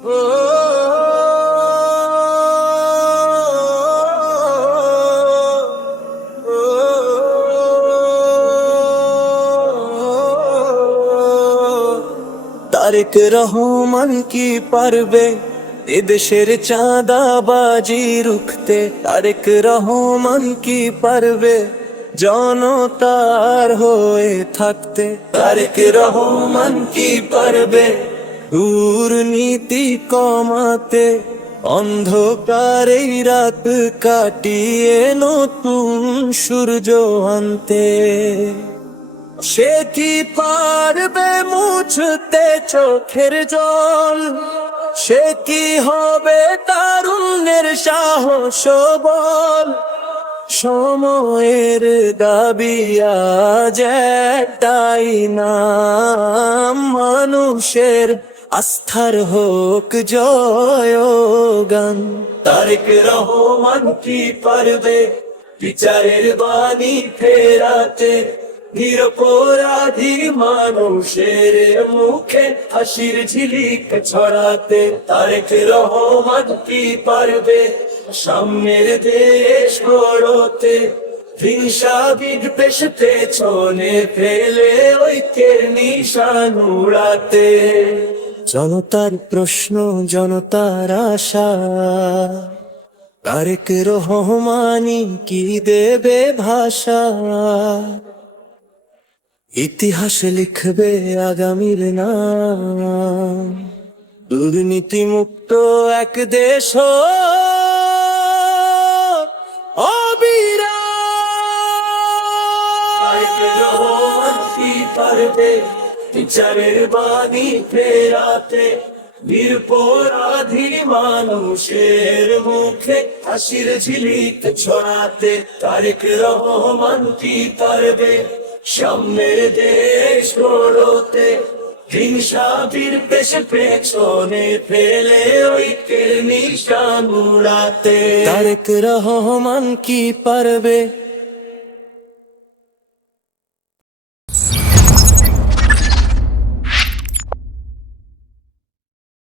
তারেক রহমান কি পারবে এদেশের চাঁদাবাজি রুখতে? তারেক রহমান কি পারবে জনতার হয়ে থাকতে? তারেক রহমান কি পারবে দুর্নীতি কমাতে? অন্ধকারে রাত কাটিয়ে নতুন সূর্য আনতে সে কি পারবে মুছতে চোখের জল? সে কি হবে তারুণ্যের সাহস বল? সময়ের দাবি আজ একটাই নাম, মানুষের আস্থার হোক জয়গান। তারেক রহমান কি পারবে বিচারের বাণী ফেরাতে? নিরপরাধী মানুষের মুখে হাসির ঝিলিক ছড়াতে? তারেক রহমান কি পারবে সামনের দেশ গড়তে? হিংসা বিদ্বেষ পেছনে ফেলে ঐক্যের নিশান উড়াতে? জনতার প্রশ্ন, জনতার আশা, তারেক রহমানই কি দেবে ভাষা? ইতিহাস লিখবে আগামীর নাম, দুর্নীতি মুক্ত এক দেশ অবিরাম। কি পারবে বিচারের বাণী ফেরাতে? নিরপরাধী মানুষের মুখে হাসির ঝিলিক ছড়াতে? তারেক রহমান কি পারবে সামনের দেশ গড়তে? হিংসা বিদ্বেষ পেছনে ফেলে ঐক্যের নিশান উড়াতে? তারেক রহমান কি পারবে